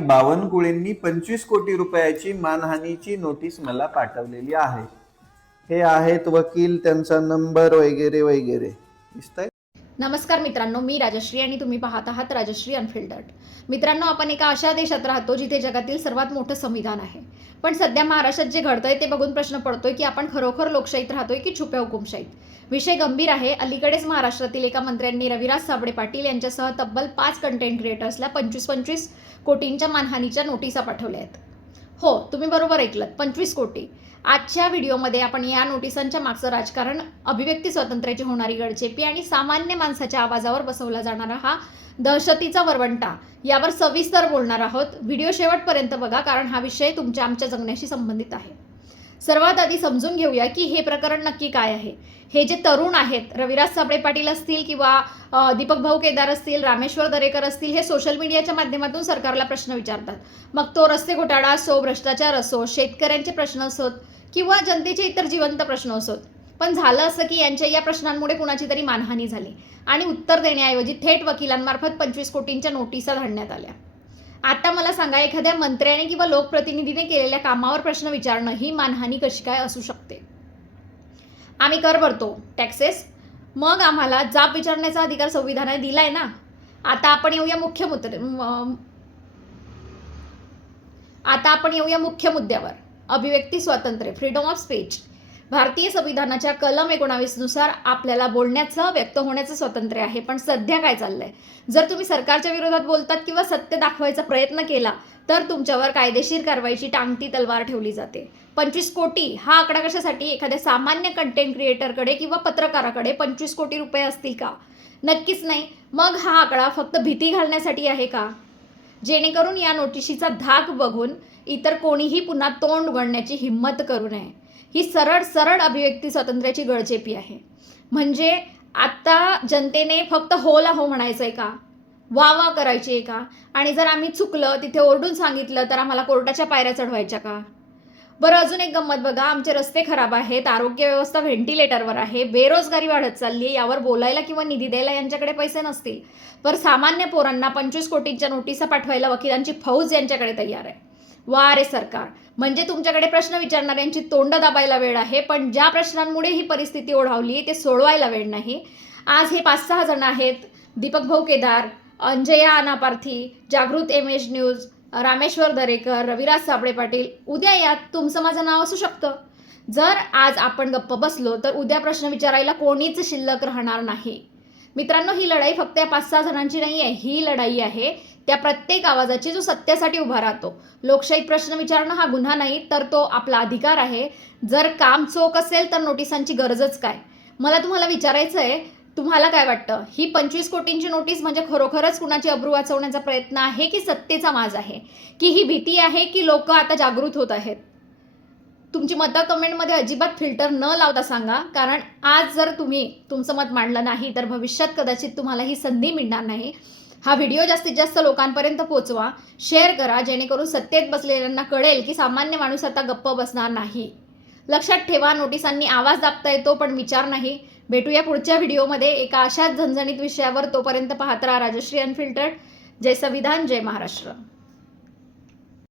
बावनकुळेंनी 25 कोटी रुपयाची मानहानीची नोटीस मला पाठवलेली आहे. हे आहेत वकील, त्यांचा नंबर वगैरे वगैरे दिसतंय. नमस्कार मित्रांनो, मी राजश्री आणि तुम्ही पाहत आहात राजश्री अनफिल्टर्ड. मित्रांनो, आपण एका अशा देशात राहतो जिथे जगातील सर्वात मोठं संविधान आहे. पण सध्या महाराष्ट्रात जे घडतंय ते बघून प्रश्न पडतोय की आपण खरोखर लोकशाहीत राहतोय की छुप्या हुकुमशाहीत. विषय गंभीर आहे. अलीकडेच महाराष्ट्रातील एका मंत्र्यांनी रविराज साबळे पाटील यांच्यासह तब्बल 5 कंटेंट क्रिएटर्सला 25 कोटींच्या मानहानीच्या नोटिसा पाठवल्या आहेत. हो, तुम्ही बरोबर ऐकलत, 25 कोटी. आजच्या व्हिडिओमध्ये आपण या नोटिसांच्या मागचं राजकारण, अभिव्यक्ती स्वातंत्र्याची होणारी गळचेपी आणि सामान्य माणसाच्या आवाजावर बसवला जाणारा हा दहशतीचा वरवंटा यावर सविस्तर बोलणार आहोत. व्हिडिओ शेवटपर्यंत बघा, कारण हा विषय तुमच्या आमच्या जगण्याशी संबंधित आहे. सर्वात आधी समजून घेऊया की हे प्रकरण नक्की काय आहे. हे जे तरुण आहेत, रविराज साबळे पाटील असतील किंवा दीपक भाऊ केदार असतील, रामेश्वर दरेकर असतील, हे सोशल मीडियाच्या माध्यमातून सरकारला प्रश्न विचारतात. मग तो रस्ते घोटाळा असो, भ्रष्टाचार असो, शेतकऱ्यांचे प्रश्न असोत किंवा जनतेचे इतर जिवंत प्रश्न असोत. पण झालं असं की यांच्या या प्रश्नांमुळे कुणाची तरी मानहानी झाली आणि उत्तर देण्याऐवजी थेट वकिलांमार्फत 25 कोटींच्या नोटिसा धाडण्यात आल्या. आता मला सांगा, एखाद्या मंत्र्याने किंवा लोकप्रतिनिधीने केलेल्या कामावर प्रश्न विचारणं ही मानहानी कशी काय असू शकते? आम्ही कर भरतो, टॅक्सेस, मग आम्हाला जाब विचारण्याचा अधिकार संविधानाने दिलाय ना. आता आपण येऊया मुख्य मुद्द्यावर. अभिव्यक्ती स्वातंत्र्य, फ्रीडम ऑफ स्पीच. भारतीय संविधानाच्या कलम 19 नुसार आपल्याला बोलण्याचं, व्यक्त होण्याचं स्वातंत्र्य आहे. पण सध्या काय चाललंय? जर तुम्ही सरकारच्या विरोधात बोलतात किंवा सत्य दाखवायचा प्रयत्न केला तर तुमच्यावर कायदेशीर कारवाईची टांगती तलवार ठेवली जाते. 25 कोटी हा आकडा कशासाठी? एखाद्या सामान्य कंटेंट क्रिएटरकडे किंवा पत्रकाराकडे 25 कोटी रुपये असतील का? नक्कीच नाही. मग हा आकडा फक्त भीती घालण्यासाठी आहे का? जेणेकरून या नोटिशीचा धाक बघून इतर कोणीही पुन्हा तोंड उघडण्याची हिंमत करू नये. ही सरळ अभिव्यक्ती स्वातंत्र्याची गळचेपी आहे. म्हणजे आता जनतेने फक्त होला हो म्हणायचंय का? वा वा करायची आहे का? आणि जर आम्ही चुकलं, तिथे ओरडून सांगितलं तर आम्हाला कोर्टाच्या पायऱ्या चढवायच्या का? बरं, अजून एक गंमत बघा. आमचे रस्ते खराब आहेत, आरोग्य व्यवस्था व्हेंटिलेटरवर आहे, बेरोजगारी वाढत चालली आहे, यावर बोलायला किंवा निधी द्यायला यांच्याकडे पैसे नसतील. तर सामान्य पोरांना 25 कोटींच्या नोटिसा पाठवायला वकिलांची फौज यांच्याकडे तयार आहे. वा रे सरकार, म्हणजे तुमच्याकडे प्रश्न विचारणाऱ्यांची तोंड दाबायला वेळ आहे, पण ज्या प्रश्नांमुळे ही परिस्थिती ओढावली ते सोडवायला वेळ नाही. आज हे 5-6 जण आहेत: दीपक भाऊ केदार, अंजया अनापार्थी, जागृत MS न्यूज, रामेश्वर दरेकर, रविराज साबळे पाटील. उद्या यात तुमचं माझं नाव असू शकतं. जर आज आपण गप्प बसलो तर उद्या प्रश्न विचारायला कोणीच शिल्लक राहणार नाही. मित्रांनो, ही लढाई फक्त या 5-6 जणांची नाही आहे. ही लढाई आहे त्या प्रत्येक आवाजाची जो सत्यासाठी उभा राहतो. लोकशाहीत प्रश्न विचारणं हा गुन्हा नाही, तर तो आपला अधिकार आहे. जर काम चोख असेल तर नोटिसांची गरजच काय? मला तुम्हाला विचारायचं आहे, तुम्हाला काय वाटतं? ही 25 कोटींची नोटीस म्हणजे खरोखरच कुणाची अब्रू वाचवण्याचा प्रयत्न आहे की सत्तेचा माज आहे? की ही भीती आहे की लोक आता जागृत होत आहेत? तुमची मतं कमेंटमध्ये अजिबात फिल्टर न लावता सांगा, कारण आज जर तुम्ही तुमचं मत मांडलं नाही तर भविष्यात कदाचित तुम्हाला ही संधी मिळणार नाही. हा व्हिडिओ जास्तीत जास्त लोकांपर्यंत पोहोचवा, शेअर करा, जेणेकरून सत्तेत बसलेल्यांना कळेल की सामान्य माणूस आता गप्प बसणार नाही. लक्षात ठेवा, नोटिसांनी आवाज दाबता येतो पण विचार नाही. भेटूया पुढच्या व्हिडिओमध्ये एका अशाच झणझणीत विषयावर. तोपर्यंत पाहत राहा राजश्री अनफिल्टर्ड. जय संविधान, जय महाराष्ट्र.